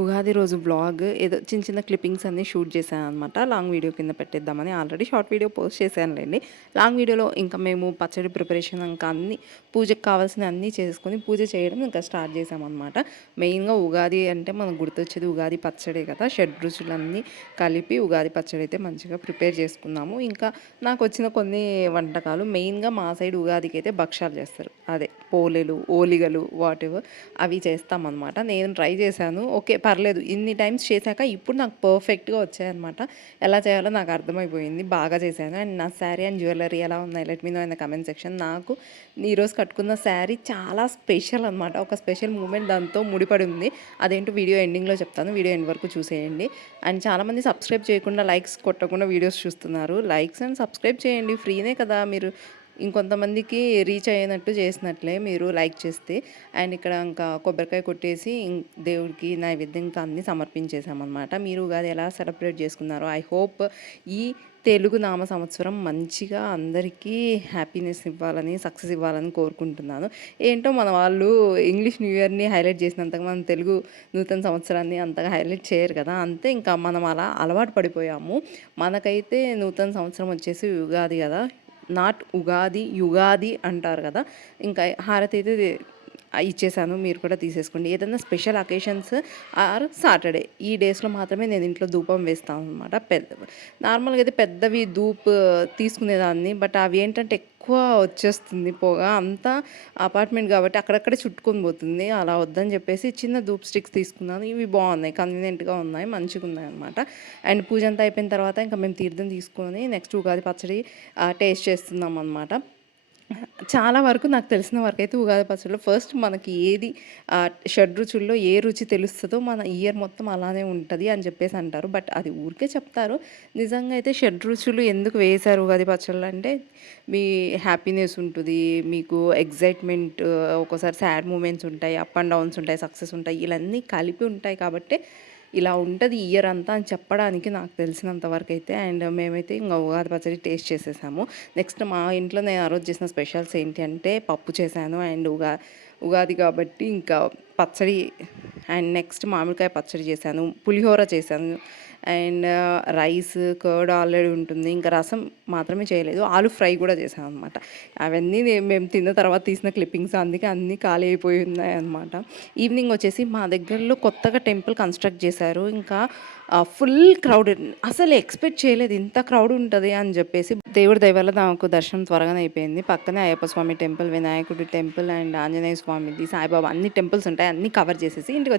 ఉగాది రోజు వ్లాగ్ ఏదో చిన్న చిన్న క్లిప్పింగ్స్ అన్నీ షూట్ చేశాను అనమాట. లాంగ్ వీడియో కింద పెట్టేద్దామని ఆల్రెడీ షార్ట్ వీడియో పోస్ట్ చేశానులేండి. లాంగ్ వీడియోలో ఇంకా మేము పచ్చడి ప్రిపరేషన్ ఇంకా అన్నీ పూజకు కావాల్సిన అన్నీ చేసుకొని పూజ చేయడం ఇంకా స్టార్ట్ చేసామన్నమాట. మెయిన్గా ఉగాది అంటే మనకు గుర్తొచ్చేది ఉగాది పచ్చడే కదా. షడ్రుచులన్నీ కలిపి ఉగాది పచ్చడి అయితే మంచిగా ప్రిపేర్ చేసుకున్నాము. ఇంకా నాకు వచ్చిన కొన్ని వంటకాలు మెయిన్గా మా సైడ్ ఉగాదికి అయితే భక్షాలు చేస్తారు. అదే పోలేలు, ఓలిగలు, వాట్ ఎవర్ అవి చేస్తామన్నమాట. నేను ట్రై చేశాను. ఓకే, పర్లేదు. ఇన్ని టైమ్స్ చేశాక ఇప్పుడు నాకు పర్ఫెక్ట్గా వచ్చాయన్నమాట. ఎలా చేయాలో నాకు అర్థమైపోయింది. బాగా చేశాను. అండ్ నా శారీ అండ్ జ్యువెలరీ ఎలా ఉన్నాయి let me know in the comment section. నాకు ఈరోజు కట్టుకున్న శారీ చాలా స్పెషల్ అనమాట. ఒక స్పెషల్ మూమెంట్ దాంతో ముడిపడి ఉంది. అదేంటో వీడియో ఎండింగ్లో చెప్తాను. వీడియో ఎండ్ వరకు చూసేయండి. అండ్ చాలామంది సబ్స్క్రైబ్ చేయకుండా లైక్స్ కొట్టకుండా వీడియోస్ చూస్తున్నారు. లైక్స్ అండ్ సబ్స్క్రైబ్ చేయండి, ఫ్రీనే కదా. మీరు ఇంకొంతమందికి రీచ్ అయినట్టు చేసినట్లే మీరు లైక్ చేస్తే. అండ్ ఇక్కడ ఇంకా కొబ్బరికాయ కొట్టేసి దేవుడికి నైవేద్యం ఇంకా అన్నీ సమర్పించేసామన్నమాట. మీరు ఉగాది ఎలా సెలబ్రేట్ చేసుకున్నారు? ఐ హోప్ ఈ తెలుగు నామ సంవత్సరం మంచిగా అందరికీ హ్యాపీనెస్ ఇవ్వాలని, సక్సెస్ ఇవ్వాలని కోరుకుంటున్నాను. ఏంటో మన వాళ్ళు ఇంగ్లీష్ న్యూ ఇయర్ని హైలైట్ చేసినంతగా మనం తెలుగు నూతన సంవత్సరాన్ని అంతగా హైలైట్ చేయరు కదా. అంతే, ఇంకా మనం అలా అలవాటు పడిపోయాము. మనకైతే నూతన సంవత్సరం వచ్చేసి ఉగాది కదా, నాట్ ఉగాది యుగాది అంటారు కదా. ఇంకా హారతి అయితే ఇచ్చేసాను, మీరు కూడా తీసేసుకోండి. ఏదైనా స్పెషల్ అకేషన్స్ ఆర్ సాటర్డే ఈ డేస్లో మాత్రమే నేను ఇంట్లో ధూపం వేస్తాను అనమాట. నార్మల్గా అయితే పెద్దవి ధూప్ తీసుకునేదాన్ని, బట్ అవి ఏంటంటే ఎక్కువ వచ్చేస్తుంది పొగ, అంతా అపార్ట్మెంట్ కాబట్టి అక్కడక్కడే చుట్టుకొని పోతుంది. అలా వద్దని చెప్పేసి చిన్న ధూప్ స్టిక్స్ తీసుకున్నాను. ఇవి బాగున్నాయి, కన్వీనియంట్గా ఉన్నాయి, మంచిగా ఉన్నాయి అనమాట. అండ్ పూజ అంతా అయిపోయిన తర్వాత ఇంకా మేము తీర్థం తీసుకొని నెక్స్ట్ ఉగాది పచ్చడి టేస్ట్ చేస్తున్నాం అనమాట. చాలా వరకు నాకు తెలిసిన వరకు అయితే ఉగాది పచ్చడిలో ఫస్ట్ మనకి ఏది షడ్రుచుల్లో ఏ రుచి తెలుస్తుందో మన ఇయర్ మొత్తం అలానే ఉంటుంది అని చెప్పేసి అంటారు. బట్ అది ఊరికే చెప్తారు. నిజంగా అయితే షడ్రుచులు ఎందుకు వేశారు ఉగాది పచ్చళ్ళు అంటే మీ హ్యాపీనెస్ ఉంటుంది, మీకు ఎగ్జైట్మెంట్, ఒక్కోసారి సాడ్ మూమెంట్స్ ఉంటాయి, అప్ అండ్ డౌన్స్ ఉంటాయి, సక్సెస్ ఉంటాయి, ఇవన్నీ కలిపి ఉంటాయి కాబట్టి ఇలా ఉంటుంది ఇయర్ అంతా అని చెప్పడానికి నాకు తెలిసినంత వరకు అయితే. అండ్ మేమైతే ఇంకా ఉగాది పచ్చడి టేస్ట్ చేసేసాము. నెక్స్ట్ మా ఇంట్లో నేను ఆ రోజు చేసిన స్పెషల్స్ ఏంటి అంటే పప్పు చేశాను. అండ్ ఉగాది కాబట్టి ఇంకా పచ్చడి, అండ్ నెక్స్ట్ మామిడికాయ పచ్చడి చేశాను, పులిహోర చేశాను, అండ్ రైస్ కర్డ్ ఆల్రెడీ ఉంటుంది, ఇంకా రసం మాత్రమే చేయలేదు. ఆలు ఫ్రై కూడా చేశాను అనమాట. అవన్నీ మేము తిన్న తర్వాత తీసిన క్లిప్పింగ్స్, అందుకే అన్నీ ఖాళీ అయిపోయి ఉన్నాయి అనమాట. ఈవినింగ్ వచ్చేసి మా దగ్గరలో కొత్తగా టెంపుల్ కన్స్ట్రక్ట్ చేశారు. ఇంకా ఫుల్ క్రౌడెడ్, అసలు ఎక్స్పెక్ట్ చేయలేదు ఇంత క్రౌడ్ ఉంటుంది అని చెప్పేసి. దేవుడి దయ వల్ల నాకు దర్శనం త్వరగానే అయిపోయింది. పక్కనే అయ్యప్ప స్వామి టెంపుల్, వినాయకుడి టెంపుల్ అండ్ ఆంజనేయ స్వామిది, సాయిబాబా అన్ని టెంపుల్స్ ఉంటాయి. అన్నీ కవర్ చేసేసి ఇంటికి